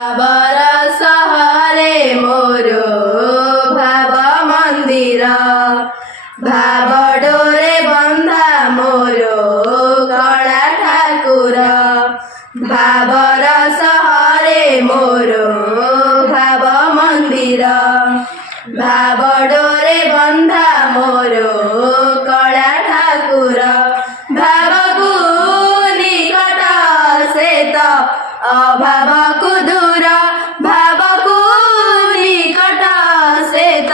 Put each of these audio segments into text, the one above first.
ଭାବର ସହରେ ମୋର ଭାବ ମନ୍ଦିର, ଭାବ ଡୋରେ ବନ୍ଧା ମୋର କଳା ଠାକୁର। ଭାବର ସହରେ ମୋର ଭାବ ମନ୍ଦିର, ଭାବ ଡୋରେ ବନ୍ଧା ମୋର କଳା ଠାକୁର। ଭାବକୁ ନିକଟ ସେ ତ ଅଭାବକୁ ଦୂର, ଭାବକୁ ନିକଟ ସେ ତ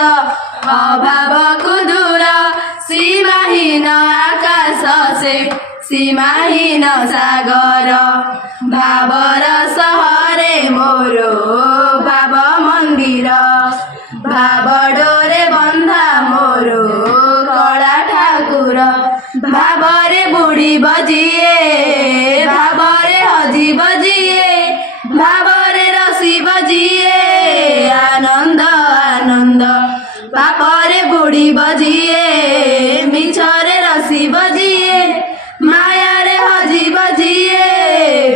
ଅଭାବକୁ ଦୂର। ସୀମାହୀନ ଆକାଶ ସେ ସୀମାହୀନ ସାଗର, ଭାବର ସହରେ ମୋର ଭାବ ମନ୍ଦିର, ଭାବ ଡୋରେ ବନ୍ଧା ମୋର କଳା ଠାକୁର। ଭାବରେ ବୁଡ଼ିବ ଯିଏ, ଭାବରେ ହଜିବ ଯିଏ, ଭାବରେ ରସିବ ଯିଏ ଆନନ୍ଦ ଆନନ୍ଦ। ପାପରେ ବୁଡ଼ିବ ଯିଏ, ମିଛରେ ରସିବ ଯିଏ, ମାୟାରେ ହଜିବ ଯିଏ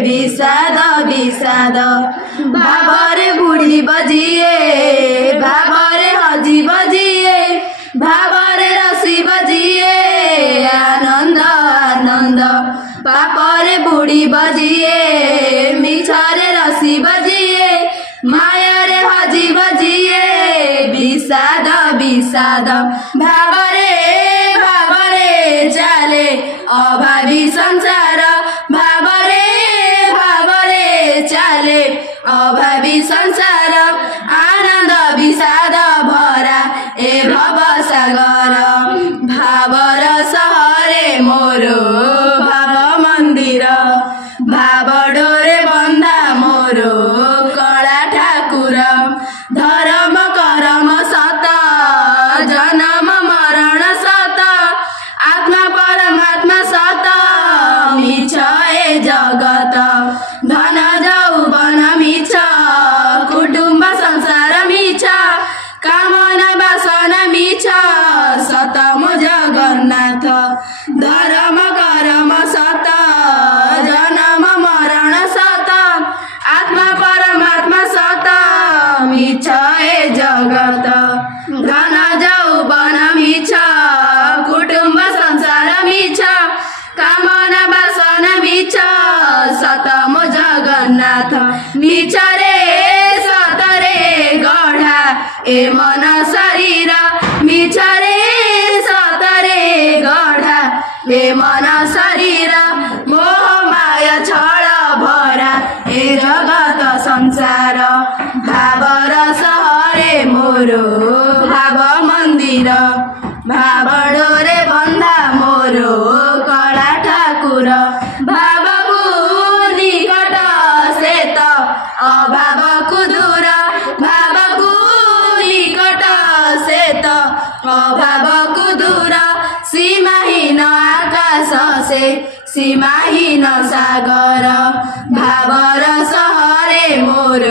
ବିଷାଦ ବିଷାଦ। ଭାବରେ ବୁଡ଼ିବ ଯିଏ, ଭାବରେ ହଜିବ ଯିଏ, ଭାବରେ ରସିବ ଯିଏ ଆନନ୍ଦ ଆନନ୍ଦ। ପାପରେ ବୁଡ଼ିବ ଯିଏ, ମିଛରେ ରସିବ ଯିଏ, ମାୟାରେ ହଜିବ ଯିଏ ବିଷାଦ ବିଷାଦ। ଭାବରେ ଭାବରେ ଚାଲେ ଅଭାବୀ ସଂସାର, ଭାବରେ ଭାବରେ ଚାଲେ ଅଭାବୀ ସଂସାର। ଆନନ୍ଦ ବିଷାଦ ଭରା ଏ ଭବ ସାଗର, ଭାବର ସହରେ ମୋର ଭାବ ମନ୍ଦିର, ଭାବ ଡୋରେ ବନ୍ଧା ମୋର କଳା ଠାକୁର। ଧର୍ମ କରମ ସତ, ଜନମ ମରଣ ସତ, ଆତ୍ମା ପରମାତ୍ମା ସତ, ମିଛ ଏ ଜଗତ। ଧନ ଯୌବନ ମିଛ, କୁଟୁମ୍ବ ସଂସାର ମିଛ, କାମନା ବାସନା ମିଛ, ସତ ମୋ ଜଗନ୍ନାଥ। ଧର୍ମ କରମ ସତ, ଜନମ ମରଣ ସତ, ଆତ୍ମା ପରମାତ୍ମା ସତ, ମିଛ ଏ ଜଗତ। ଧନ ଯୌବନ ମିଛ, କୁଟୁମ୍ବ ସଂସାର ମିଛ, କାମନା ବାସନା ମିଛ, ସତ ମୋ ଜଗନ୍ନାଥ। ମିଛରେ ସତରେ ଗଢ଼ା ଏ ମନ ଶରୀର, ମିଛରେ ସତରେ ଗଢ଼ା ଏ ମନ ଶରୀର। ମୋହ ମାୟା ଛଳ ଭରା ଏ ଜଗତ ସଂସାର, ଭାବର ସହରେ ମୋର ଭାବ ମନ୍ଦିର, ଭାବ ଡୋରେ ବନ୍ଧା ମୋର କଳା ଠାକୁର। ଭାବକୁ ନିକଟ ସେ ତ ଅଭାବକୁ ଦୂର, ଭାବକୁ ନିକଟ ସେ ତ ଅଭାବକୁ ଦୂର। ସୀମାହୀନ ଆକାଶ ସେ ସୀମାହୀନ ସାଗର, ଭାବର ସହରେ ମୋର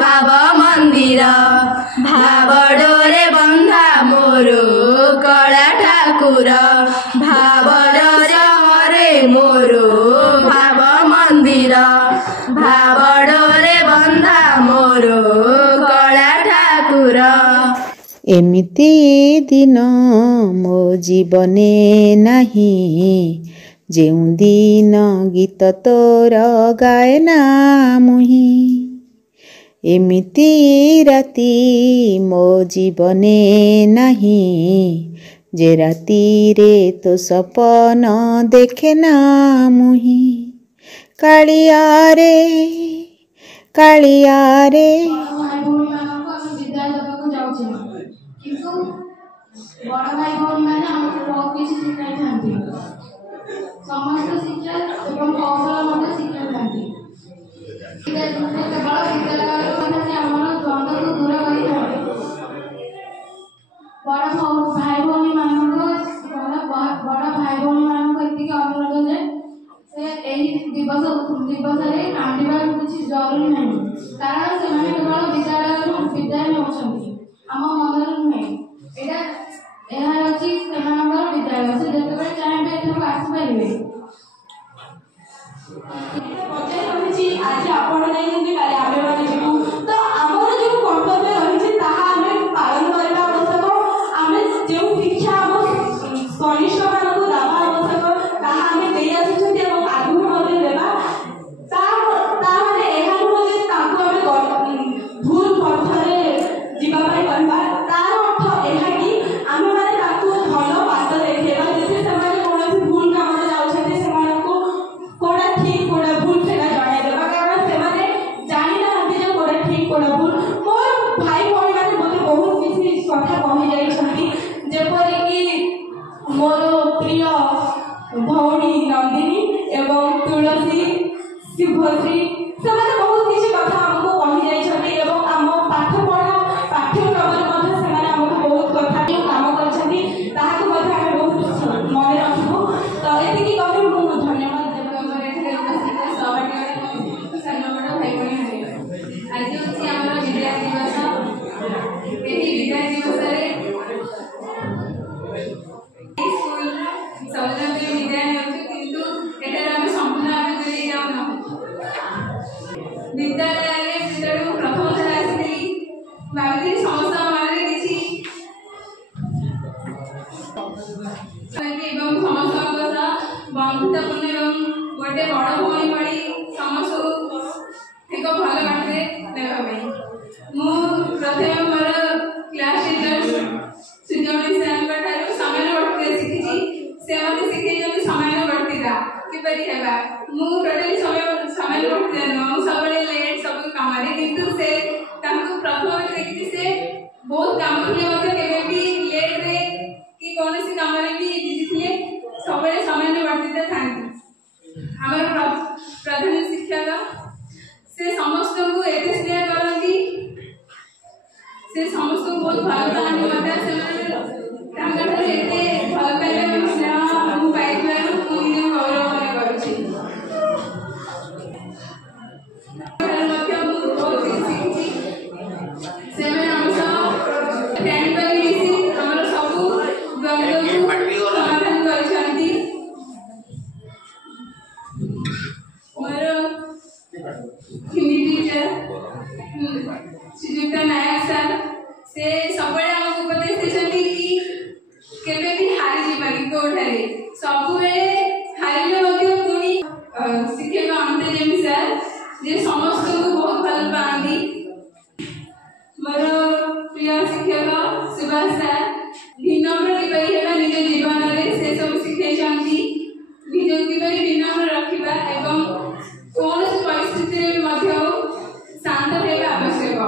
ଭାବ ମନ୍ଦିର, ଭାବ ଡୋରେ ବନ୍ଧା ମୋର କଳା ଠାକୁର। ଭାବର ସହରେ ମୋର ଭାବ ମନ୍ଦିର, ଭାବ ଡୋରେ ବନ୍ଧା ମୋର କଳା ଠାକୁର। ଏମିତି ଦିନ ମୋ ଜୀବନେ ନାହିଁ, ଯେଉଁ ଦିନ ଗୀତ ତୋର ଗାଏନା ମୁହିଁ। ଏମିତି ରାତି ମୋ ଜୀବନେ ନାହିଁ, ଯେ ରାତିରେ ତୋ ସପନ ଦେଖେନା ମୁହିଁ। କାଳିଆରେ କାଳିଆରେ କିନ୍ତୁ ବଡ଼ ଭାଇ ଭଉଣୀ ମାନେ ଆମକୁ ବହୁତ କିଛି ଶିଖାଇଥାନ୍ତି, ସମସ୍ତ ଶିକ୍ଷା ଏବଂ କୌଶଳ ମଧ୍ୟ ଶିଖାଇଥାନ୍ତି। କେବଳ ବିଦ୍ୟାଳୟରୁ ମଧ୍ୟ ସେ ଆମର ଦ୍ୱନ୍ଦ୍ୱକୁ ଦୂର କରିଥାନ୍ତି। ବଡ଼ ଭାଇ ଭଉଣୀ ମାନଙ୍କୁ ଏତିକି ଅନୁରୋଧ ଯେ ସେ ଏହି ଦିବସରେ କାନ୍ଦିବା କିଛି ଜରୁରୀ ନାହିଁ, କାରଣ ସେମାନେ କେବଳ ବିଦ୍ୟାଳୟରୁ ବିଦାୟ ନେଉଛନ୍ତି, ଆମ ମନରୁ ନୁହେଁ। ଏହା ହେଉଛି ସେମାନଙ୍କର ବିଦ୍ୟାଳୟ, ସେ ଯେତେବେଳେ ଚାହିଁବେ ଏଠାକୁ ଆସିପାରିବେ। ଆଜି ଆପଣ ଯାଇଛନ୍ତି କାଲି ଆମେ କଥା କହି ଯାଇଛନ୍ତି, ଯେପରିକି ମୋର ପ୍ରିୟ ଭଉଣୀ ନନ୍ଦିନୀ ଏବଂ ତୁଳସୀ, ଶୁଭଶ୍ରୀ, ସେମାନେ ବହୁତ କିଛି କଥା ଆମକୁ କହି ଯାଇଛନ୍ତି ଏବଂ ଆମ ପାଠ୍ୟକ୍ରମରେ ମଧ୍ୟ ସେମାନେ ଆମକୁ ବହୁତ କଥା ଯେଉଁ କାମ କରିଛନ୍ତି ତାହାକୁ ମଧ୍ୟ ଆମେ ବହୁତ ମନେ ରଖିବୁ। ତ ଏତିକି କହି ମୁଁ ଧନ୍ୟବାଦ ଦେବାକୁ ଆମର ଏଠାରେ ଉପସ୍ଥିତ ସହପାଠୀ ସାନ ବଡ଼ ଭାଇ ଭଉଣୀ। ଆଜି ହେଉଛି ଆମର ବିଦାୟ ଦିବସ। ଏହି ବିଦାୟ ଦିବସରେ ସ୍କୁଲ ସବୁଜରେ ବିଦାୟ ନେଉଛୁ, କିନ୍ତୁ ଏଠାରେ ଆମେ ସମ୍ପୂର୍ଣ୍ଣ ଭାବେ ଦୂରେଇ ଯାଉନାହୁଁ। ବିଦ୍ୟାଳୟରେ ଯେତେବେଳେ ମୁଁ ପ୍ରଥମ ଥର ଆସିଥିଲି ଭାବିଥିଲି ସମସ୍ତଙ୍କ ମନରେ କିଛି ଏବଂ ସମସ୍ତଙ୍କ ସହ ବନ୍ଧୁତାପୂର୍ଣ୍ଣ ଏବଂ ଗୋଟେ ବଡ଼ ଭଉଣୀ ଭଳି ସମସ୍ତଙ୍କୁ ଏକ ଭଲ ବାଟରେ ନେବା ପାଇଁ ମୁଁ ପ୍ରଥମେ ମୋର କ୍ଲାସ ଟିଚର ସୁଜମଣି ସାରଙ୍କ ଠାରୁ ସମୟାନୁବର୍ତ୍ତିତା ଶିଖିଛି। ସେ ମୋତେ ଶିଖେଇଛନ୍ତି ସମୟାନୁବର୍ତ୍ତିତା କିପରି ହେବା। ମୁଁ ଟୋଟାଲି ସମୟାନୁବର୍ତ୍ତିତା ନୁହଁ, ମୁଁ ସବୁବେଳେ ଲେଟ୍ ସବୁ କାମରେ, କିନ୍ତୁ ସେ ତାଙ୍କୁ ପ୍ରଥମେ ଦେଖିଛି ସେ ବହୁତ କାମ ଥିଲେ ମଧ୍ୟ କେବେ ବି ଲେଟ୍ରେ କି କୌଣସି କାମରେ ବି ବିଜି ଥିଲେ, ସବୁବେଳେ ସମୟାନୁବର୍ତ୍ତିତା ଥାନ୍ତି। ଆମର ପ୍ରଧାନ ଶିକ୍ଷକ ସେ ସମସ୍ତଙ୍କୁ ଏତେ ସ୍ନେହ କରନ୍ତି, ସେ ସମସ୍ତଙ୍କୁ ବହୁତ ଭଲ ପାଆନ୍ତି। ମଧ୍ୟ ସେମାନେ ତାଙ୍କଠାରୁ ଏତେ ଭଲ ପାଇବା ଏବଂ ସ୍ନେହ ମୁଁ ପାଇଥିବାରୁ ମୁଁ ନିଜକୁ ଗୌରବ ମନେ କରୁଛି। ମଧ୍ୟ ମୁଁ ବହୁତ କିଛି ଶିଖିଛି। ସେମାନେ ଆମ ସହ ଟ୍ୟାନ୍ କରି ମିଶି ଆମର ସବୁ ଦ୍ୱନ୍ଦ୍ୱକୁ ସମାଧାନ କରିଛନ୍ତି। ମୋର ହିନ୍ଦୀ ଟିଚର ଶ୍ରୀଯୁକ୍ତ ନାୟକ ସାର୍ ସେ ସବୁବେଳେ ଆମକୁ ଉପଦେଶ ଦେଇଛନ୍ତି କି କେବେ ବି ହାରିଯିବାନି କୋଉଠାରେ, ସବୁବେଳେ ହାରିଲେ ମଧ୍ୟ ପୁଣି ଶିକ୍ଷକ ଅନ୍ତର୍ଯାମୀ ସାର୍ ଯେ ସମସ୍ତଙ୍କୁ ବହୁତ ଭଲ ପାଆନ୍ତି। ମୋର ପ୍ରିୟ ଶିକ୍ଷକ ସୁଭାଷ ସାର୍ ବିନମ୍ର କିପରି ହେବା ନିଜ ଜୀବନରେ ସେ ସବୁ ଶିଖେଇଛନ୍ତି। ନିଜକୁ କିପରି ବିନମ୍ର ରଖିବା ଏବଂ କୌଣସି ପରିସ୍ଥିତିରେ ମଧ୍ୟ ଶାନ୍ତ ରହିବା ଆବଶ୍ୟକ।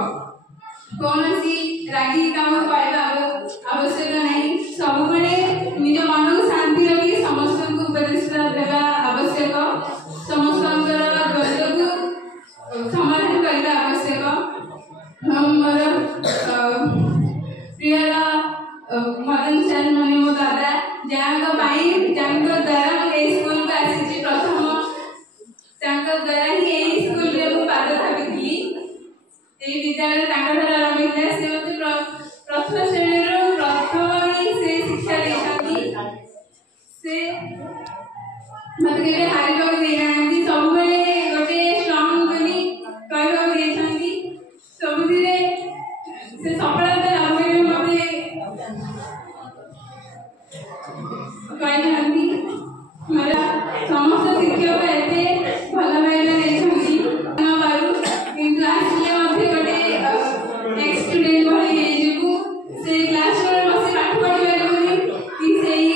କୌଣସି ରାଗି କାମ କରିବା ଆବଶ୍ୟକ ନାହିଁ। ସବୁବେଳେ ନିଜ ମନକୁ ଶାନ୍ତି ରଖି ସମସ୍ତଙ୍କୁ ଉପଦେଶ ଦେବା ଆବଶ୍ୟକ। ସମସ୍ତଙ୍କର ଦ୍ୱନ୍ଦ୍ୱକୁ ସମାଧାନ କରିବା ଆବଶ୍ୟକ। ମୋର ପ୍ରିୟ ମଦନ ସାର୍ ମାନେ ମୋ ଦାଦା, ଯାହାଙ୍କ ଦ୍ୱାରା ମୁଁ ଏଇ ସ୍କୁଲକୁ ଆସିଛି। ପ୍ରଥମ ତାଙ୍କ ଦ୍ୱାରା ହିଁ ଏଇ ସ୍କୁଲରେ ମୁଁ ପାଦ ଥାପିଥିଲି। ଏଇ ବିଦ୍ୟାଳୟରେ ତାଙ୍କଠାରୁ ଆରମ୍ଭ ହେଇଥିଲା। ସେ ମୋତେ ପ୍ରଥମ ଶ୍ରେଣୀରୁ ପ୍ରଥମରୁ ହିଁ ସେ ଶିକ୍ଷା ଦେଇଛନ୍ତି। ସେ ମୋତେ କେବେ ହାରିବାକୁ ଦେଇନାହାନ୍ତି, ସବୁବେଳେ ଗୋଟେ ଷ୍ଟ୍ରଙ୍ଗ ବୋଲି କହିବାକୁ ଦେଇଛନ୍ତି। ସବୁଥିରେ ସେ ସଫଳତା ଲାଭ କରି ମୋତେ କହିଛନ୍ତି। ମୋର ସମସ୍ତ ଶିକ୍ଷକ ଏତେ ଭଲ ଭାବରେ ଦେଇଛନ୍ତି କିନ୍ତୁ ଆସିଲେ ମଧ୍ୟ ଗୋଟେ ଏକ୍ସପିରିଏନ୍ସ ଭଳି ହେଇଯିବୁ। ସେ କ୍ଲାସରେ ବସି ପାଠ ପଢ଼ିପାରିବୁନି କି ସେଇ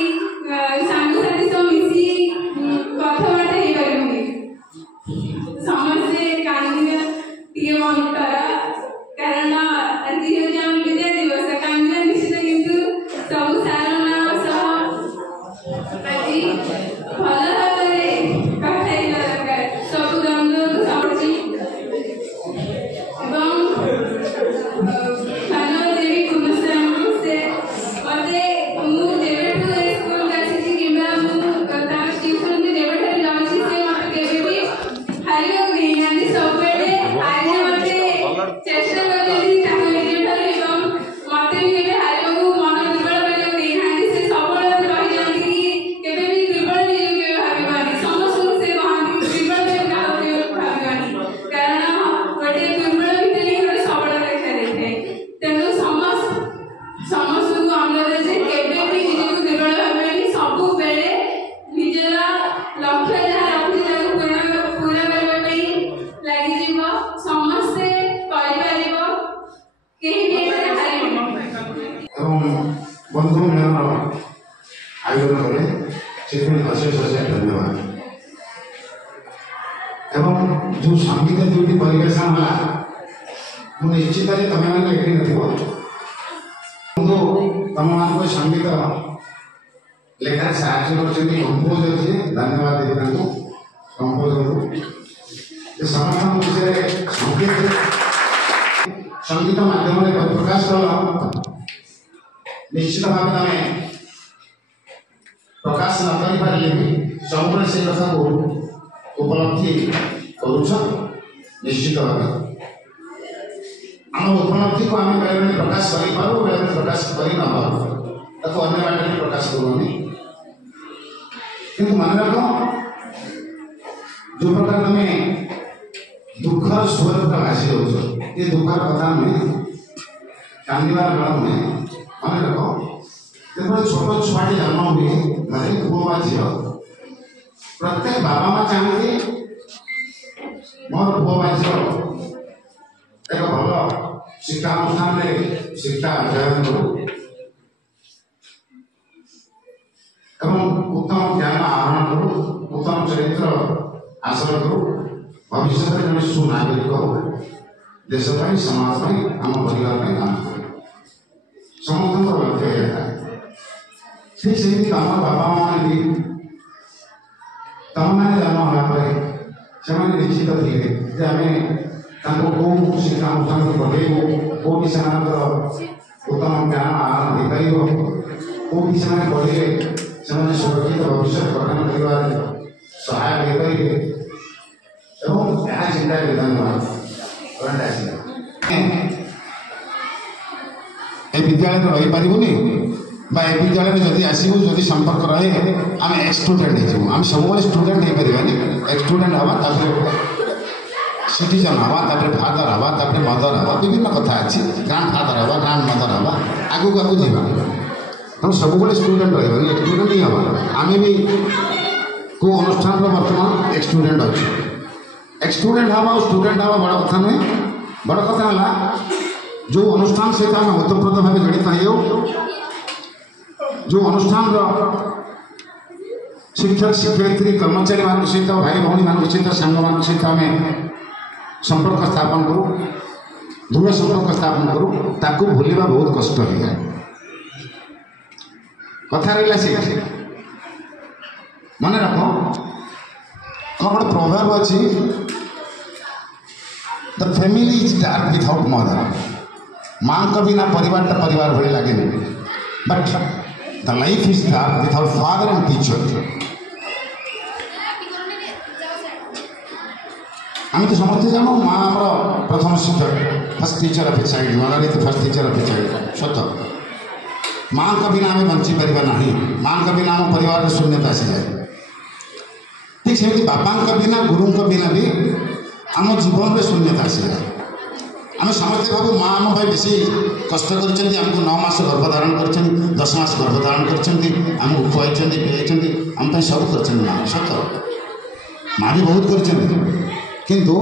ସାଙ୍ଗସାଥି ସହ ମିଶି କଥାବାର୍ତ୍ତା ହେଇପାରିବୁନି। ସମସ୍ତେ କାନ୍ଦିବା ଟିକେ ବନ୍ଦ କର, କାରଣ ଆଜି ହେଉଛି ଆମ ବିଦାୟ ଦିବସ। କାନ୍ଦିବା ନିଶ୍ଚିତ, କିନ୍ତୁ ସବୁ ସାରମାନଙ୍କ ସହ ଆଜି ଭଲ ଭାବରେ କଥା ହେଇଯିବା ଦରକାର। ସବୁ ଦ୍ୱନ୍ଦ୍ୱକୁ ସମାଳି ଏବଂ ଧନ୍ୟବାଦ ଦେବି କୁମସାରଙ୍କୁ। ସେ ମୋତେ ମୁଁ ଯେବେଠୁ ଏ ସ୍କୁଲକୁ ଆସିଛି କିମ୍ବା ମୁଁ ତାଙ୍କ ଟ୍ୟୁସନକୁ ଯେବେଠାରୁ ଯାଉଛି ସେ ମୋତେ କେବେ ବି ହାରିବାକୁ ଦେଇନାହାନ୍ତି। ସବୁବେଳେ ହାରିବା ମୋତେ ଚେଷ୍ଟା କରିଛନ୍ତି ତାଙ୍କ ନିଜଠାରୁ ଏବଂ ମୋତେ ବି କେବେ ହାରିବାକୁ ମନ ଦୁର୍ବଳ କରିବାକୁ ଦେଇନାହାନ୍ତି। ସେ ସବୁବେଳେ କହିଛନ୍ତି କି କେବେ ବି ଦୁର୍ବଳ ନିଜକୁ କେବେ ଭାବିବାନି। ସମସ୍ତଙ୍କୁ ସେ କହନ୍ତି ଦୁର୍ବଳ କେବେ କାହାକୁ କେବେ ଭାବିବାନି, କାରଣ ଗୋଟେ ଦୁର୍ବଳ ଭିତରେ ହିଁ ଗୋଟେ ସବଳ ଦେଖା ଦେଇଥାଏ। ତେଣୁ ସମସ୍ତଙ୍କୁ ଅନୁରୋଧ ଯେ କେବେ ବି ନିଜକୁ ଦୁର୍ବଳ ଭାବିବାନି। ସବୁବେଳେ ନିଜର ଲକ୍ଷ୍ୟ ଯାହା ରଖୁଛି ତାକୁ ପୂରା କରିବା ପାଇଁ ଲାଗିଯିବ। ସମସ୍ତେ କରିପାରିବ, କେହି ବି ଏଠାରେ ହାରିବନି। ଏବଂ ବନ୍ଧୁ ମିଳନ ଆୟୋଜନ କଲେ ସେଥିପାଇଁ ଅଶେଷ ଅଶେଷ ଧନ୍ୟବାଦ। ଏବଂ ଯେଉଁ ସଙ୍ଗୀତ ଦୁଇଟି ପରିବେଷଣ ହେଲା, ମୁଁ ନିଶ୍ଚିତରେ ତମେମାନେ ଏଠି ନଥିବ। ବନ୍ଧୁ तुम मान संगीत लेखार साहय कंपोजर जी धन्यवाद देवी कंपोजर को समस्त विषय संगीत माध्यम प्रकाश कल निश्चित भाव में प्रकाश न कर पारे भी सब से कथा को उपलब्धि कर निश्चित भाव आम उपलब्धि को आम बेले प्रकाश करूँ बेले प्रकाश कर न पार अन्य बाटे प्रकाश करूँ किंतु मन रख जो प्रकार तुम्हें दुख स्वर का भाषी हो ये दुखर कथा नुहे कांदार बेल नुहे मन रख जो छोट छुआटी जन्म हुए घरे पुओ बा झील प्रत्येक बाबा माँ चाहती मोर पुओ बा झील एक भल शिक्षा अनुष्ठान में शिक्षा अध्ययन करूँ उत्तम ज्ञान आहरण करूँ उत्तम चरित्र आचरण करूँ भविष्य में जब सुनागरिक हो देश समाज आम परिवार काम करूँ समस्त लक्ष्य है ठीक से तुम बाबा माने भी तुम मैंने जन्म होगा से निश्चित थे आम कौ शिक्षा अनुष्ठान पढ़ेबू कौटी से उत्तम ज्ञान आहरण हो पार कौटी से पढ़े से सुरक्षित भविष्य गठन कर सहायक हो पारे यहाँ चिंता धन्यवाद ए विद्यालय रही पारूनी ए विद्यालय जदि आसबू जदि संपर्क रहे आम एक्स स्टूडेंट होम सब स्टूडेंट हो पारानी एक्स स्टूडेंट हवा सिटीजन हवा फादर हवा मदर हवा विभिन्न कथा अच्छी ग्रांड फादर हवा ग्रांड मदर हवा आगू आगू जावा तुम सब स्टूडेंट रही स्टूडेंट ही हवा आम भी को अनुष्ठान बर्तमान एक स्टूडेंट अच्छे एक स्टूडेंट हवा और स्टूडेंट हवा बड़ कथा नुहे बड़ कथा है जो अनुष्ठान सहित आम ओतप्रोत भाव जड़ित हो जो अनुष्ठान शिक्षक शिक्षयित्री कर्मचारी मान सहित भाई भौणी मान सहित सांग मान सहित आम संपर्क स्थापन करूँ दृढ़ संपर्क स्थापन करूँ ताकू भूलवा बहुत कष्ट हो जाए कथा रहा से मन रख गोटे प्रभाव अच्छी the family is dark without mother माँ का बिना परिवार परिवार भाई लगे but the life is dark without father and teacher आम तो समस्ते जान माँ आम प्रथम शिक्षक फर्स्ट टीचर ऑफ चाइल्ड मनोनीत फर्स्ट टीचर ऑफ चाइल्ड सत माँ का बिना आम बंची पार ना माँ का बिना आम परिवार शून्यता आसी जाए ठीक से बापा का बिना गुरु का बिना भी आम जीवन में शून्यता आसी जाए आम समस्ते भाव माँ आम भाई बेसी कष्ट करमको 9 मास गर्भधारण कर 10 मास गर्भधारण करमको खुआई पिआई आम सब कर माँ सत माँ भी बहुत कर किंतु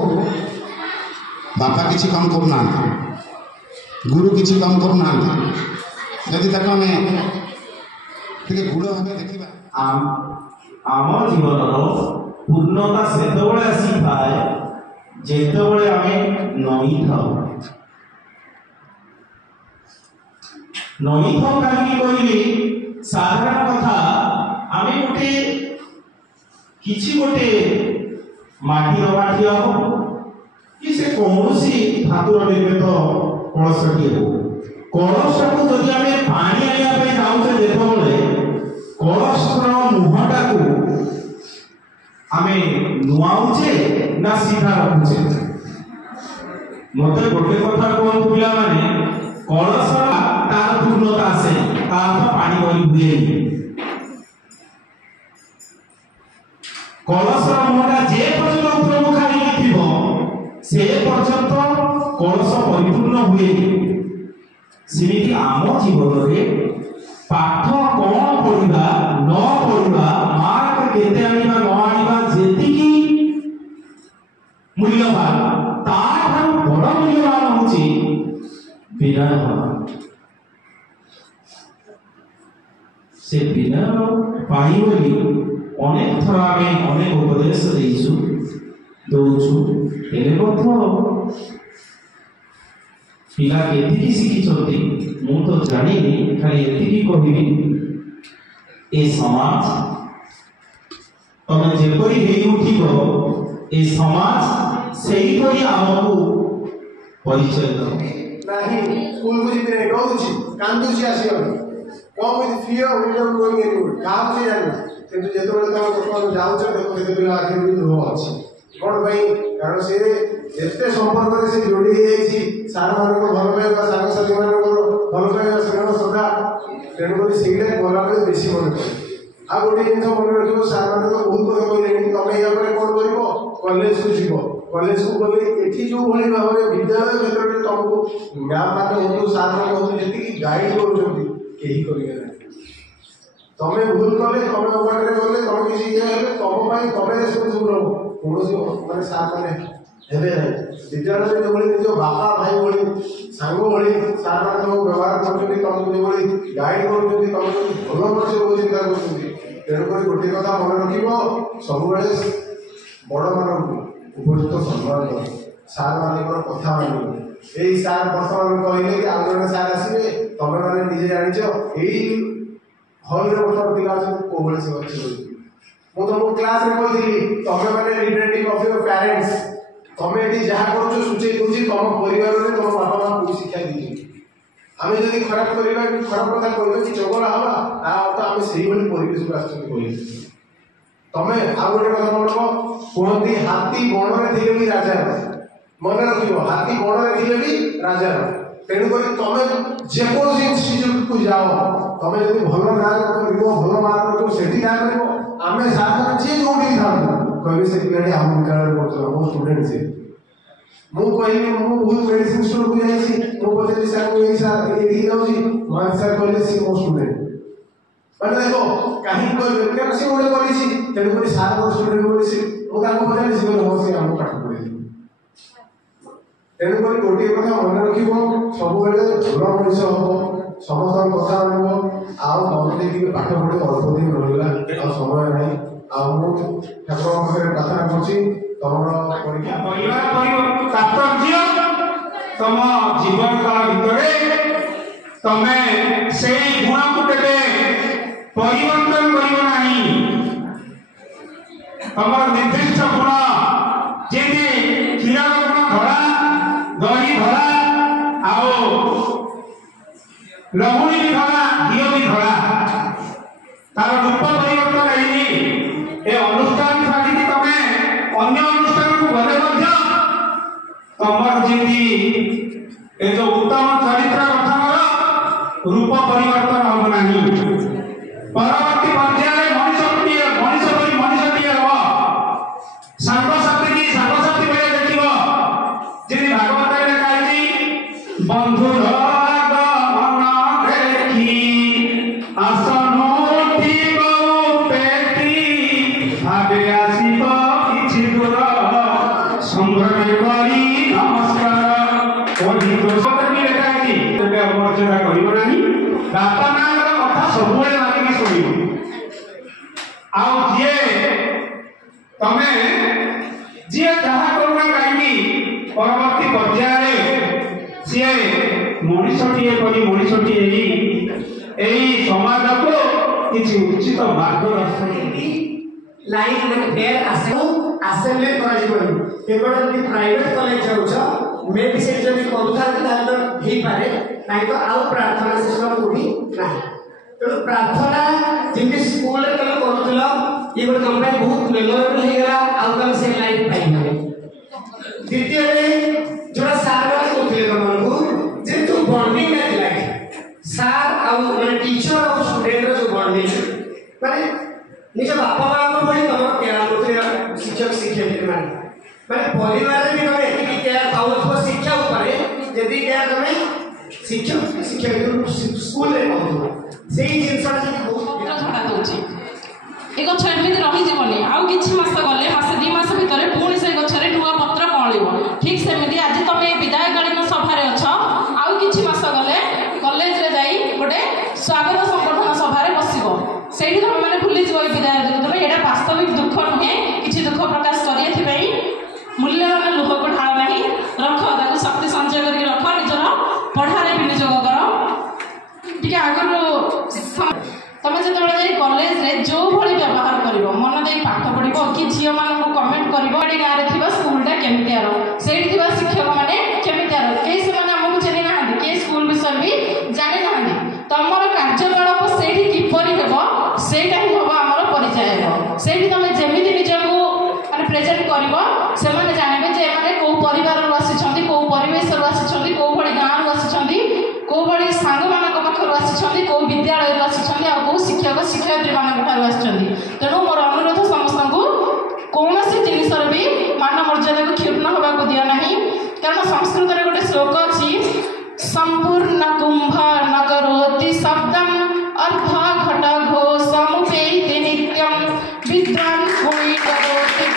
बापा किसी कम करना गुरु किसी कम करना जदि आम गुड़ भाव देखा आम जीवन पूर्णता से आसी थाए जिते आम नई था कहीं कहली साधारण कथा आम गोटे किसी गोटे माटी बाटी हो कि से कौन सी धातुर निर्मित कलशटी हो कलश को जब आम पानी आने जाऊे जिते कलशर मुहटा को आम नुआऊे ना सीधा रखुचे मत गोटे कथा कहतु पिला माने कलश तार पूर्णता आसे तार पानी बही हुए कलशर मुहटा जे पर्यंत उपमुखा से पर्यंत कलश परिपूर्ण हुए सेमिति आम जीवन में पाठ कौन पढ़ा न पढ़ा मार्क केते आनिबा न आनिबा जेतिकी मूल्यवान ताठार बड़ मूल्यवान होची विनय से विनय पाई बोली अनेक थर आम अनेक उपदेश दौचु पिला केतिकी शिखिछन्ति मु तो जानिनी खाली एतिकी कहिबी ए समाज तमे जेपरि हेई उठिबो ए समाज सेही परि आमकु परिचय दो नहीं स्कूल को जितने डोउची कांदुची आसी हम come with fear without going anywhere काम से जानो किंतु जेतो बेले तमे कोन जाउछ देखो केते पिला आखिर भी रो अछि कोन भाई कारण से एते संपर्क रे से जोड़ी हेछि सार मान को भलो पाइबा सार साथी मान को भलो पाइबा सेनो सदा तेणु करी सेइले बोला बेले बेसी मन करे आ गोटे जिन मन रखिबो सार मान को बहुत কথা কইলেনি तमे या परे कोन करिवो कॉलेज को जीवो कॉलेज को गले एठी जो भली भाबरे विद्यालय क्षेत्र रे तुमको मैम मान होतो सार मान होतो जति की गाइड करूछंती केही करिवे ना तमे भूल कले तमे ओपरे गले तमे किसी ये हेले तम पाई तमे रेस्पॉन्सिबल हो कोनोसी माने सार माने हेबे ना विद्यालय रे भली जो बापा भाई भली सांगो भली सार मान जो व्यवहार करछंती तमको जो भली गाइड करूछंती तमे भलो करछे ओ चिंता करछंती तेणु करी गोटे कथा मन रखिबो सब बेले बड़ मान उपयुक्त सम्मान कर सार मान कथा मान यही सार बर्तमान कहले कि आउ जने सार आसबे तमे माने निजे जानिछो एई हॉल रे बर्तमान पिला को भले से अछि मु तो क्लास रे कहली तमे माने रिप्रेजेंटेटिव ऑफ योर पेरेंट्स तमे एटी जहा करछो सुचे दोजी तम परिवार रे तम बापा मां को शिक्षा दीजिए आमे जदि खराब करिबा खराब कथा कहबे कि चगला हवा आ तो आमे सही भली परिवेश को आछन कहली तमे आउ गोटे कथा मन कहती हाथी बण रे थिले भी राजा मन रखिबो हाथी बण रे थिले भी राजा तेणु करी तमे जे कोन इंस्टीट्यूट को जाओ तमे जदि भलो ना करिवो भलो मार्क रखिबो सेठी ना करिवो आमे साथ जे जोडी थाउ कहबे से पिलाडी हम काल पढतो मो स्टूडेंट से मु कहली मु बहुत मेडिसिन स्टोर को जाईसी मु पछे सर को एई सर एई दउची मान सर कहले सी मो स्टूडेंट माने देखो कहीं कोई व्यक्ति से बोले बोलीसी तेणु करी सार को स्टूडेंट बोलीसी मु ताको पछे से बोले हो से हम पाठ पढे तेणु करी गोटे कथा मन रखिबो सब बेले भलो मनुष्य हो समस्त कथा मानिबो आउ तमे देखि पाठ पढे अल्प दिन रहिला आ समय नाही आ मु ठाकुर पाखरे प्रार्थना करछि तमरो परीक्षा परिवार तात्पर्य तम जीवन काल भितरे तमे सेई गुण को केबे परिवर्तन करियो नाही तमर निर्दिष्ट गुण जेते क्षीर गुण धरा दही धरा आओ लहुणी भी धरा घिओ भी धरा तार रूप परिवर्तन हैनी ए अनुष्ठान छाड़ी तमे अन्य अनुष्ठान को गले मध्य तमर जेती ए जो उत्तम चरित्र कथार रूप परिवर्तन हो नाही परवर्ती पर्याय मनुष्य परि हो सांगसाथी बेले देखिबो जेनी भागवत रे कहली बंधु राग मन देखी आसनोटी पेटी भाबे आसीबो किछि दूर संग्रह करी नमस्कार ओही दोषकर भी कहली तबे अमर्जना करिबो नाही बापा मार कथा सबुले लागिक सुनिबो आउ जे तमे जे जहा करूना काई परवर्ती पर्याय से मनुष्यटीए परि मनुष्यटीए एई समाज को किछि उचित मार्गदर्शन लाइन में फेर असेंबली कराइबो केवल यदि प्राइवेट कॉलेज जाउछ मे भी से जदि करूथा ताले ही पारे नाही तो आउ प्रार्थना सिस्टम कोठी नाही तो प्रार्थना जिंदे स्कूल रे तले करूतलो ये गोटे तुम बहुत मेमोरेबल हो गला आउ तुम से लाइफ पाई गले द्वितीय रे जोड़ा सार वाले कोथिले तुमको जे तू बॉन्डिंग है लाइक सार आउ माने टीचर और स्टूडेंट रो जो बॉन्डिंग माने निज बापा मां को बड़ी तुम केयर करते शिक्षक शिक्षक माने परिवार रे भी तुम एति केयर पाउ तो शिक्षा ऊपर यदि केयर तुम शिक्षक शिक्षक स्कूल रे पाउ सेही जिनसटा जे बहुत झड़ा दउची ए गछ एमिति रही जीवनी आउ किछि मास गले मास 2 मास भितरे पुणी से गछरे नुवा पत्र कळिबो ठीक सेमिति आज तमे विदायकालीन सभा रे अछ आउ किछि मास गले कॉलेज रे जाई गोटे स्वागत संगठन सभा रे बसिबो सेही तमे माने भूली जीव विदाय देबो एटा वास्तविक दुख नहे किछि दुख प्रकाश करी एथि मूल्यवान लोक को ढाल नहीं रख ताको शक्ति संचय करके रख निजर टीचर भी जानी ना तुमर कार्यकलाप से किपरि हेब सेटा ही हम आमर परिचय हेब से तुम जमी निजक माने प्रेजेंट कर से जानवे जे माने कौ परिवार आसी कौ परिवेश आसी कौ भाई गाँव आसी कौ भाई सांग मान पाखर आसी कौ विद्यालय आसी कौ शिक्षक शिक्षयित्री मान आसी तेणु मोर अनुरोध समस्त को कौन जिनसर भी मान मर्यादा को क्षुण्ण होगा दिया ना कारण संस्कृत में गोटे श्लोक अच्छी संपूर्ण कुंभ न करोति शब्दम अर्थ घट घोषमुपेति नित्यम विद्वान कोई करोति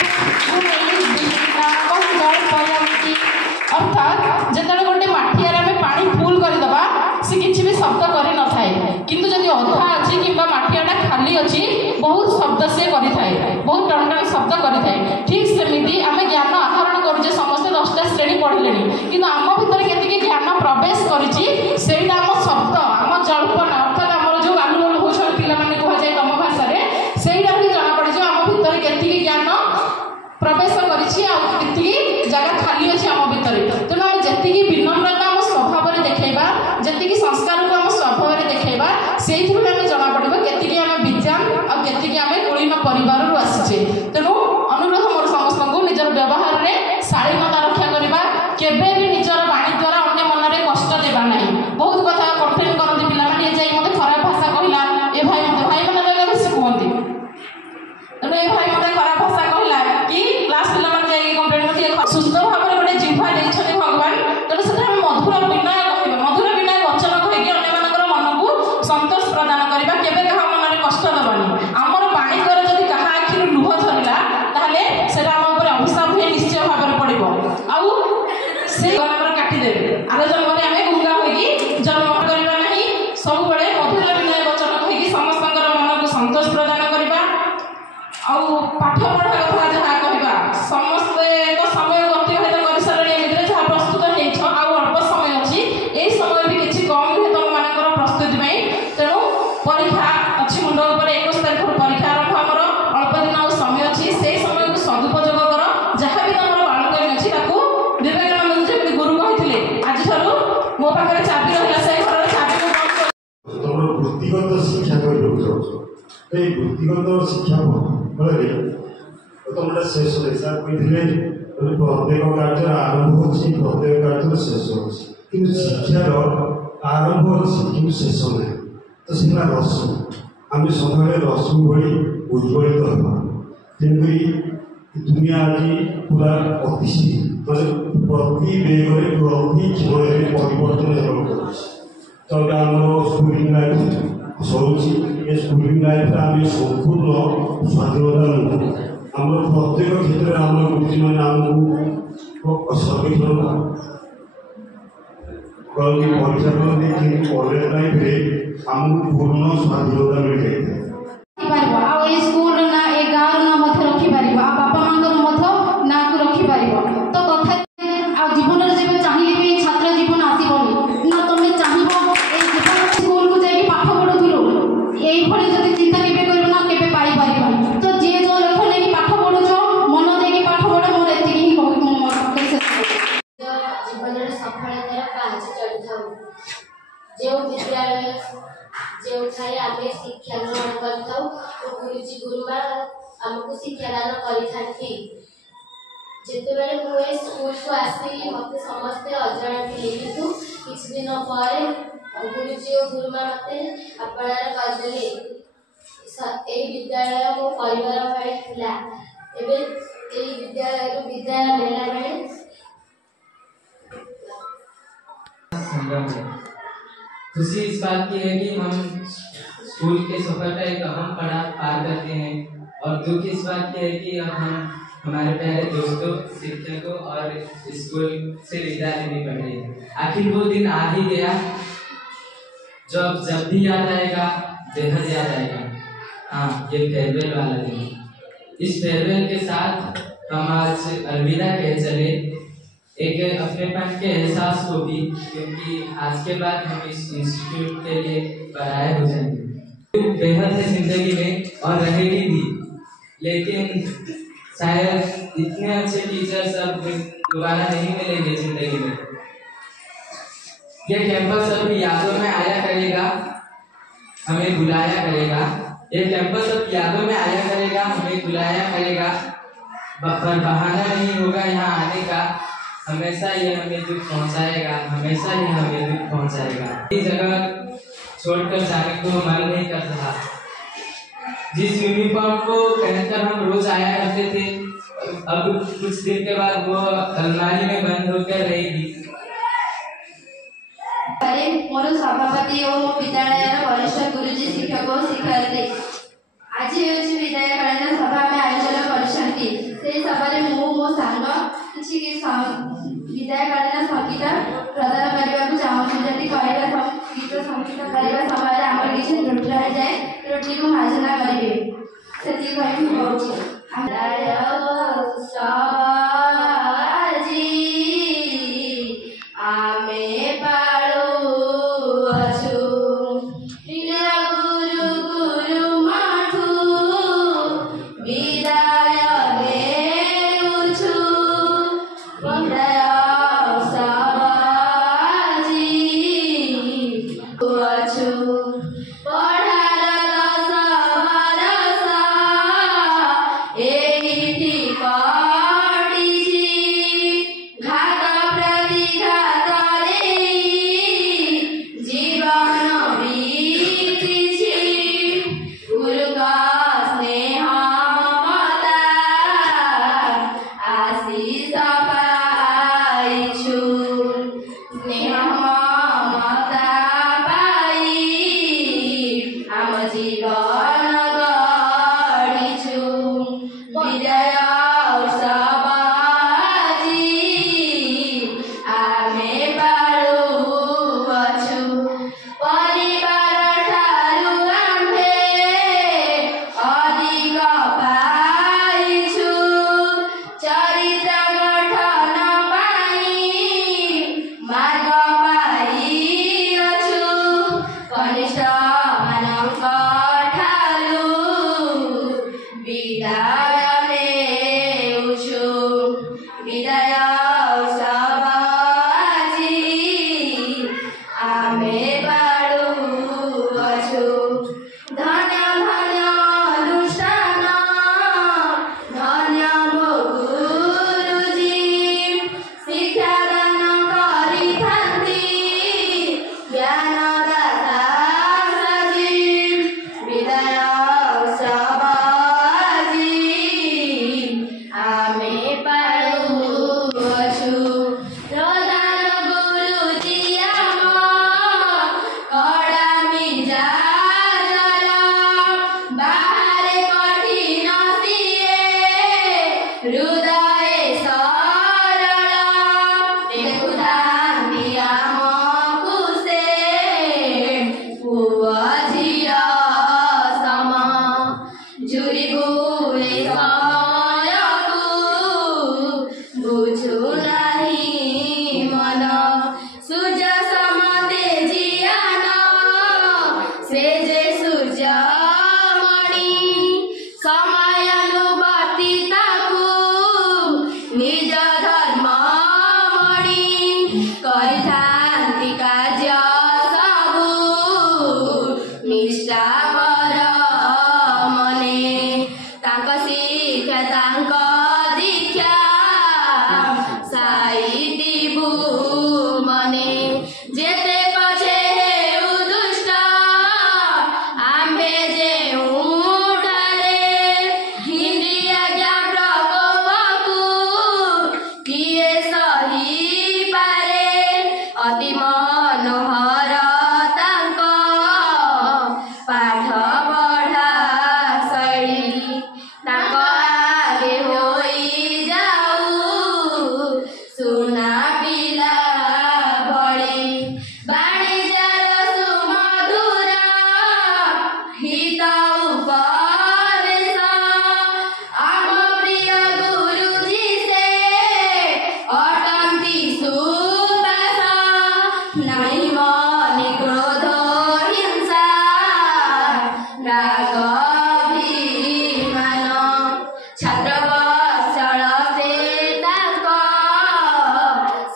अर्थात जिते गोटे मटियार आम पा फुल करदे सी किसी भी शब्द कर न थाए किंतु जदि अधा अच्छी कि मटियाटा खाली अच्छी बहुत शब्द से करें बहुत टन टन शब्द करें ठीक सेमती आम ज्ञान आहरण करुचे समस्ते 10टा श्रेणी पढ़ले कि आम भर के ज्ञान प्रवेश करईटा आम शब्द आम जल्पन अर्थात आम जो आलू आलू हो पे कहुए तम भाषा से जना पड़े आम भर के ज्ञान प्रवेश करी जगह खाली अच्छी आम भर तेणु आम जी विनम्रता आम स्वभाव देखा जी संस्कार को आम स्वभाव देखा से जना पड़ो के आम विज्ञान और के आम कुलीन परिवार आसीचे तेणु अनुरोध मोर समस्त को निजर व्यवहार में शालीनता रक्षा करवा केबे भी निजर वाणी द्वारा अन्य मन में कष्ट देवा ना बहुत कथा कंप्लेन करती पिलाने जाए मत खराब भाषा कहला ए भाई मत भाई मैंने बेसी कहती तेणु ए भाई मत खराब भाषा कहला कि क्लास पिला कंप्लेन करते सुस्थ भाव में गोटे जिह्वा नहीं भगवान तेणु से मधुर विनय कह मधुर विनय वचन कहीकि अन्य मन को संतोष प्रदान करवा केबे क्या मन में कष्ट देवानी आमर पाणी द्वारा जब क्या आखिर लुह धरला ताहले सेटा आम ऊपर अभिशाप हुए निश्चय भाव में पड़ो आउ से काटिदेवे आर जन्म आम गुंगा होगी जन्म करवा ना सब बड़े मधुर विनय वचन कहीकि समस्त मन को संतोष प्रदान करवा आउ पाठ पढ़ा कथा जहाँ कहवा समस्ते तो समय अतिबाहित कर सारे जहाँ प्रस्तुत अल्प समय अच्छी यही समय भी किसी कम नुहे तुम मान प्रस्तुति तेणु परीक्षा अच्छी मुंड पर 21 तारीख परीक्षा आरंभ आमर अल्प दिन आ समय अच्छी से समय को सदुपयोग कर जहाँ भी तुम बालक अच्छी विवेकानंद जमी गुरु कहते आज मो पाखे चाबी रहा से घर चाबी को तुम वृत्तिगत शिक्षा वृत्तिगत शिक्षा फल तुम शेष हिसाब कहते प्रत्येक कार्य आरंभ होती प्रत्येक कार्य शेष होती शिक्षार आरंभ अच्छी कि शेष ना तो से रस आम सदा रश्मि भाई उज्ज्वलित होगा तेणुक दुनिया आज पूरा अति प्रति बेगे प्रति क्षण परिवर्तन तो आम स्कूलिंग लाइफ सरुची ये स्कूलिंग लाइफ आम संपूर्ण स्वाधीनता नुह आम प्रत्येक क्षेत्र में आम गुरुजी मैंने आमको सर्वेक्षण करती परीक्षा करती कॉलेज लाइफ आमको पूर्ण स्वाधीनता मिल जाए स्कूल ना ए गाँव ना मध्य रखिपर बापा माँ ना को रखिपर तो कथा जीवन जब चाहिए भी छात्र जीवन आसबनी ना तुम चाह स्कूल को जाकि पाठ पढ़ुल ये जब चिंता के ना के पाई तो जी जो लक्ष्य लेकिन पाठ पढ़ुच मन देकी पाठ पढ़ मोर एति ही जीवन सफलतार पांच चढ़ी जो विद्यालय जो आम शिक्षा ग्रहण कर गुरुजी गुरुमा आमको शिक्षादान करते जितेबाला मुझे स्कूल को आसी मत समस्ते अजଣା थी किंतु किसी दिन पर गुरुजी और गुरुमा मत अपणार करदे विद्यालय मो परिवार भाई थिला एबे विद्यालय विद्यालय नेला बेले संगम है खुशी इस बात की है कि हम स्कूल के सफर का एक अहम पड़ाव पार करते हैं और दुख इस बात की है कि अब हम हमारे प्यारे दोस्तों शिक्षकों और स्कूल से विदा लेनी पड़ रही है। आखिर वो दिन आ ही गया जब भी याद आएगा बेहद याद आएगा। हाँ, ये फेयरवेल वाला दिन। इस फेयरवेल के साथ हम आज अलविदा कह चले एक अपनेपन के एहसास को भी, क्योंकि आज के बाद हम इस इंस्टीट्यूट के लिए पराये हो जाएंगे। बेहद है जिंदगी में और रहेगी भी, लेकिन शायद इतने अच्छे टीचर्स अब दोबारा नहीं मिलेंगे जिंदगी में। ये कैंपस अभी यादों में आया करेगा, हमें बुलाया करेगा। ये कैंपस अब यादों में आया करेगा, हमें बुलाया करेगा, पर बहाना नहीं होगा यहाँ आने का। हमेशा ये हमें दुख पहुँचाएगा, हमेशा ये हमें दुख पहुँचाएगा। इस जगह छोड़कर जाने को मन नहीं कर रहा। जिस यूनिफॉर्म को पहनकर हम रोज आया करते थे, अब कुछ दिन के बाद वो अलमारी में बंद होकर रहेगी। मोर सभापति और विद्यालय वरिष्ठ गुरुजी शिक्षक और शिक्षार्थी आज विद्यालयकालीन सभा में आयोजन करछंती। से सभा मु मो सांग किछि विद्यालयकालीन संगीत प्रदान करने को चाहूँ। जदि कहला गीत संगीत करने समय आम किसी त्रुटि रह जाए त्रुटि को मार्जना करेंगे से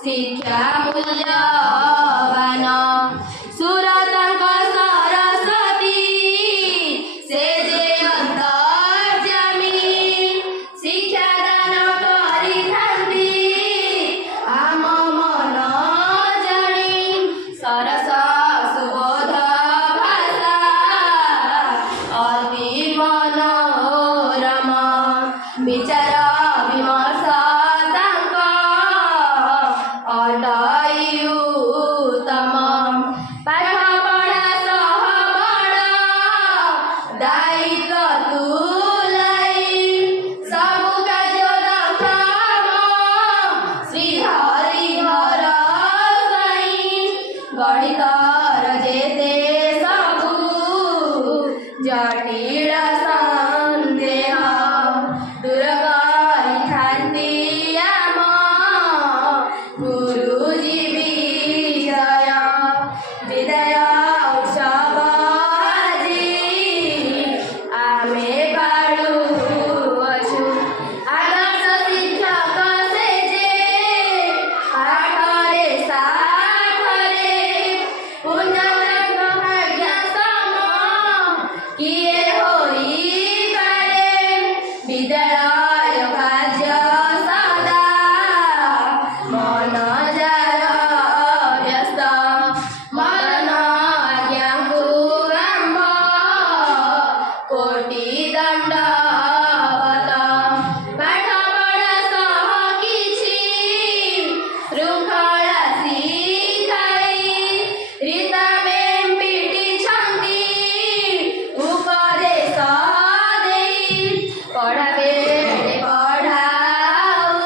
शिक्षा मूल्यवान उत्तम पाठ पढ़ा सह बड़ दायित्व तुलाई सबु कार्य दक्षम श्री हरिहर साई गणितर जेते सबु जटिल संदेह दूर गरिथान्ति आम गुरुजी विजय विदाय उत्सव आजी आमे पाळुअछु आदर्श शिक्षक से जे पाठरे साठरे पुण्यजन्म भाग्य सम किए होइपारे विद्यालय कार्य सदा मन जार व्यस्त मदन आज्ञाକୁ आम्भ कोटि दण्डवत पाठ पढा सह किछि ଶୃଙ୍ଖଳା ଶିଖାଇ ରୀତା ମ୍ୟାମ୍ ପିଟିଛନ୍ତି ଉପଦେଶ ଦେଇ ପଢ଼ା ବେଳେ ପଢ଼ାଉ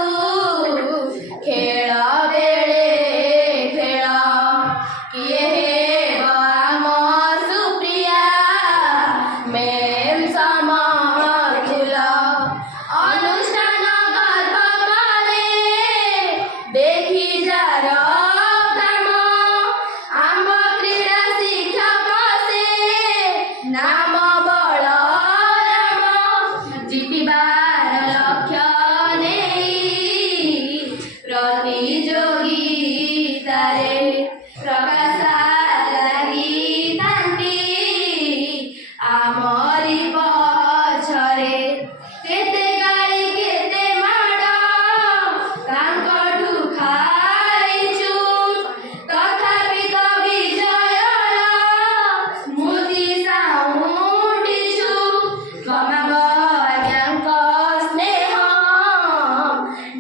ଖେଳ ବେଳେ ଖେଳ କିଏ ହେବ ଆମ ସୁପ୍ରିୟା ମ୍ୟାମ୍ ସମକୁଲ ଅନୁଷ୍ଠାନ ଗର୍ବ କରେ ଦେଖି ଯାର କାମ ଆମ୍ବ କ୍ରୀଡ଼ା ଶିକ୍ଷକ ସେ ନାମ ବଳରାମ ଜିତିବାର ଲକ୍ଷ୍ୟ ନେଇ ପ୍ରତିଯୋଗିତାରେ ପ୍ରକାଶ ଲାଗିଥାନ୍ତି ଆମରି ପଛରେ କେତେ ଗାଳି କେତେ ମାଡ଼ ତାଙ୍କଠୁ ଖାଇଛୁ ତଥାପି ତ ବିଜୟର ସ୍ମୃତି ସାଉଁଟିଛୁ କ୍ଷମା ଆଜ୍ଞାଙ୍କ ସ୍ନେହ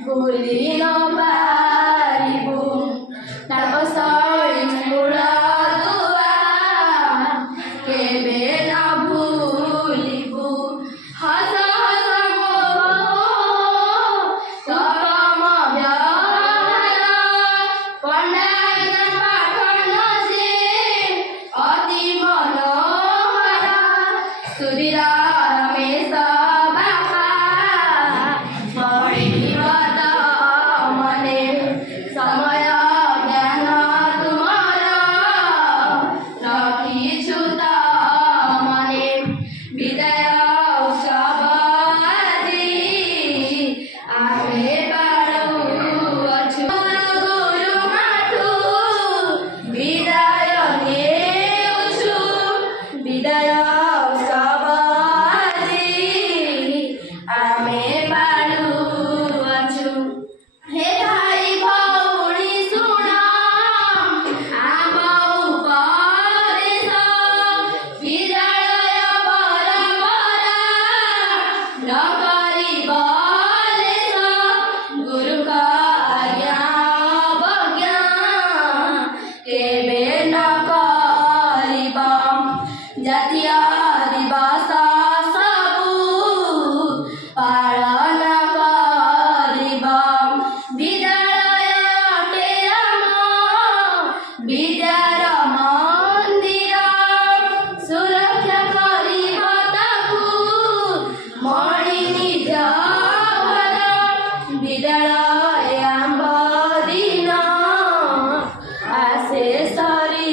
ଭୁଲି ନ ପାରିବୁ ତାପଶୈଳୀ ମୂଳ ଦୁଆ କେବେ ନ ଭୁଲିବୁ ହସ ହସ ସତମ ବ୍ୟବହାର ପଣ୍ଡା ଆଜ୍ଞା ପାଠନ ଯେ ଅତି ମନୋହର ସୁଧୀର ରମେଶ ବାପା ପଢ଼ିବ ତ ମନେ ସମୟ ଜ୍ଞାନ ତୁମର ରଖିଛୁ ତ ମନେ ବିଦାୟ ଉତ୍ସବ ଆଜି ଆମେ ପାଳୁଅଛୁ ଗୁରୁମାଠୁ ବିଦାୟ ନେଉଛୁ ବିଦାୟ ଉତ୍ସବ ଆଜି ଆମେ ପାଳୁଅଛୁ ହେ ଭାଇ ଭଉଣୀ ଶୁଣ ଆମ ଉପଦେଶ ବିଦ୍ୟାଳୟ ବରବରା ନ କରିବ ଲେଶ ଗୁରୁଙ୍କ ଆଜ୍ଞା ଅବଜ୍ଞା କେବେ ନ କରିବ ଜାତୀୟ ଦିବସ ସବୁ ପାଳନ କରିବ ବିଦ୍ୟାଳୟ ଅଟେ ଆମ ବିଦ୍ୟାର ମନ୍ଦିର ସୁରକ୍ଷା କରିବ ତାକୁ ମଣି ନିଜ ଘର ବିଦ୍ୟାଳୟ ଆମ୍ବ ଦିନ ଆସେ ସରି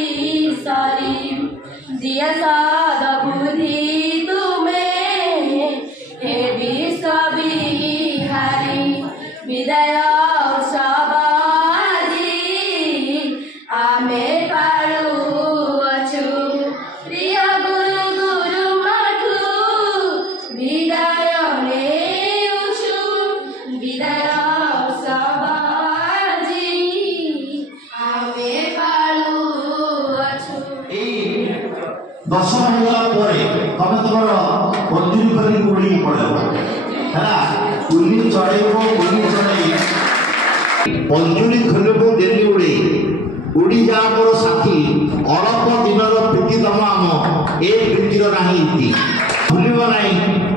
ସରି ଦିଅ ସଦ ବୁଦ୍ଧି ତୁମେ ହେ ବିଶ୍ୱବିହାରୀ ବିଦାୟ ଉତ୍ସବ ଆଜି ଆମେ ପାଳୁଅଛୁ ପ୍ରିୟ ଗୁରୁ ଗୁରୁମାଠୁ ବିଦାୟ ନେଉଛୁ ବିଦାୟ ଉତ୍ସବ ଆଜି ଆମେ ପାଳୁଅଛୁ। ଦଶମ ହେଇଗଲା ପରେ ତମେ ତମର ମଞ୍ଜୁରୀ କରି ଉଡ଼ିକି ପଳେଇବ ହେଲା କୁଲି ଚଢ଼େଇବ କୁଲି ଚଢ଼େଇ ମଞ୍ଜୁରୀ ଖୋଲିବ ଡେଲି ଉଡ଼େଇ उड़ीजा मोर साथी अल्प दिनर प्रीति तम आम ए प्रीतिर नाही इति भूलिब नाही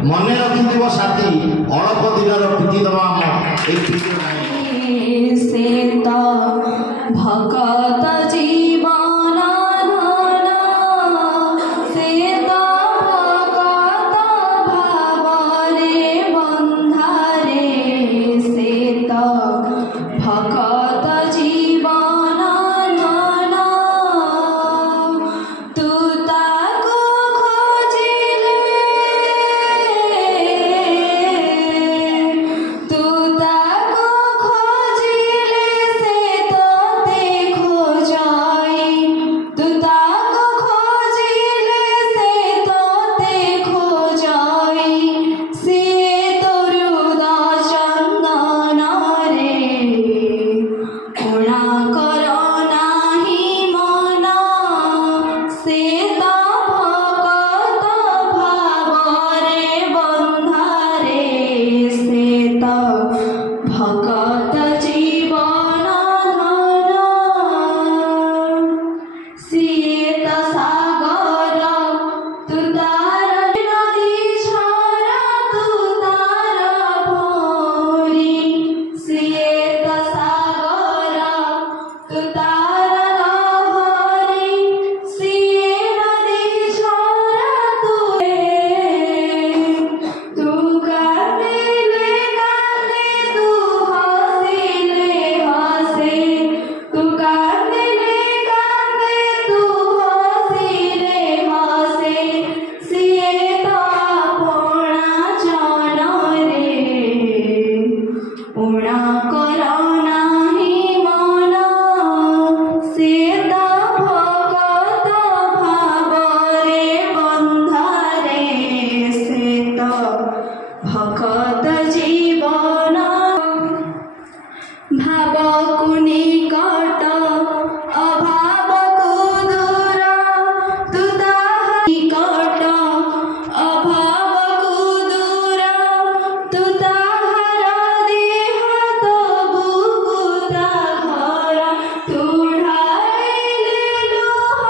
मन रखिथिबो साथी अल्प दिनर प्रीति तम आम ए प्रीतिर नाही से तो भगत जीवन धन से तो भगत भावरे बंधारे से तो भगत जीवन धन तू ताको खोजिले तू ताको खोजिले से तो देखो जाई तू ताको खोजिले से तो देखो जाई से तोरुदा चंदन रे उणा करो नाही मन से तो भगत भावरे बंधारे से तो भगत जीवन धन सीत सागर तू तार नदी छारा तू तार भौरी सीत सागर तू तार लहरी सीए नदी छारा तू कांदिले कांदे तू हसिले हसे तू कांदिले कांदे तू हसिले हसे सिए तो आपणा जन रे उणा करो नाही मन से तो भगत भावरे बंधारे से तो भगत जीवन भावकु निकट अभावकु दूर तू ताहा निकट अभावकु दूर तू ताहार देह तबु कुता घर तू ढाइले लुह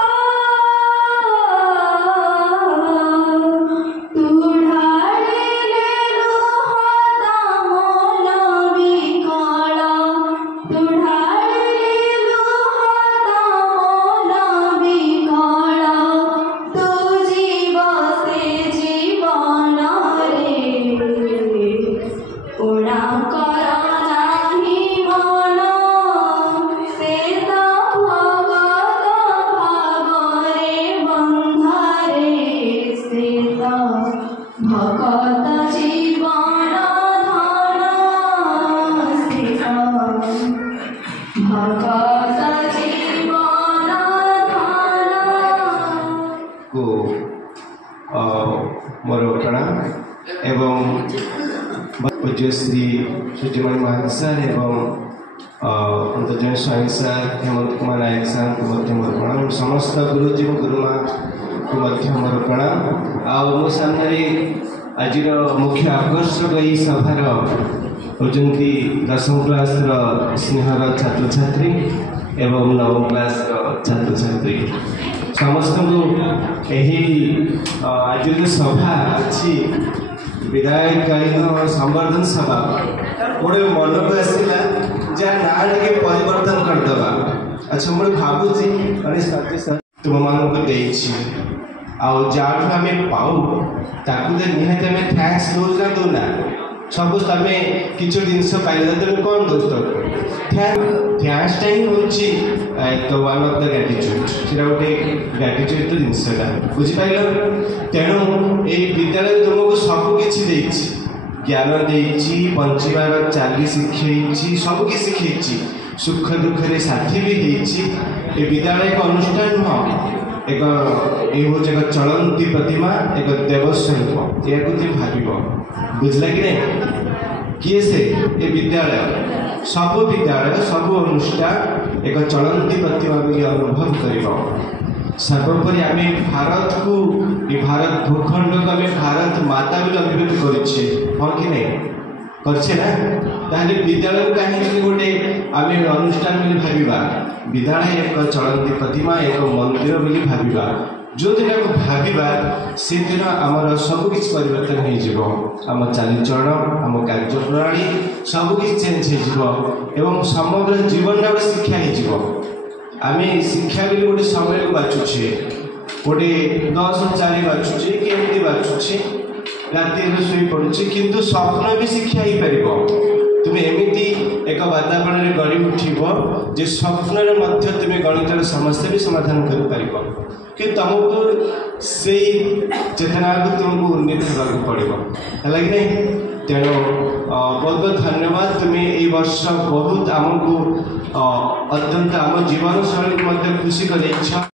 तू ढाइले लुह तमन विकल तू ढाइले लुह तमन विकल तू जीव से जीवन रे उणा कर नाही मन से तो भगत भावरे बंधारे से तो भगत जीवन धन से तो भगत जीवन धन को मोर प्रणाम एवं पूज्य श्री सूर्यमणि महांत सर एवं अंतर्जन स्वामी सर हेमंत कुमार नायक सर को मोर प्रणाम समस्त गुरुजी गुरुमा को मोर प्रणाम मो सामने आज मुख्य आकर्षक यही सभार होती 10th क्लास स्नेहर छात्र छात्री एवं 9th क्लास छात्र छात्री समस्त को यही आज जो सभा अच्छी विदायकालीन संवर्धन सभा गोटे मन को आसला जहाँ ना टे परिवर्तन करदे अच्छा मुझे भावुची गणेश कार्तिक सर तुम मानक आम पाऊ ताकू निहाती आम थैंक्स दौर ना दौना सब तुम किसी जिनस पाइल तुम कौन दोस्त थैंक्सटा ही हूँ तो वन ऑफ द ग्रेटिट्यूड से गोटे ग्रेटिट्यूड तो जिनसा बुझिपार तेणु ये विद्यालय तुमको सबकि ज्ञान देती बचार चाली शिखे सबकि शिखे सुख दुखे साथी भी ये विद्यालय एक अनुष्ठान नुह एक हूँ एक चलती प्रतिमा एक देवस्वरूप या भाव बुझला कि नहीं किए से ये विद्यालय सब अनुष्ठान एक चलती प्रतिमा बोली अनुभव कर सर्वोपरि आम भारत को भारत भूखंड को आम भारत माता बोली अभिव्यक्ति करे हाँ कि नहीं करछे ना ताहले विद्यालय कहीं गोटे आम अनुष्ठान बोली भाविबा विद्यालय एक चलती प्रतिमा एक मंदिर बोली भाविबा जो दिन को भाविबा से दिन आमर सबकि परिवर्तन हो आम चालीचरण आम कार्यप्रणाली सबकि चेंज हो समग्र जीवन गोटे शिक्षा आम शिक्षा बोली गोटे समय को बाछुचे गोटे 10-4 बाछुचे केमती बाछुचे राति शोई पड़ुचे किंतु स्वप्न भी शिक्षा हो पार तुम एमती एक वातावरण में गढ़ी उठब जे स्वप्न तुम गणितर समस्या भी समाधान कर कि तुमको से चेतना को तुमको उन्नति होगा पड़ो है कि नहीं तेणु बहुत बहुत धन्यवाद तुम्हें ये वर्ष बहुत आमको अत्यंत आम जीवन शैली खुशी कर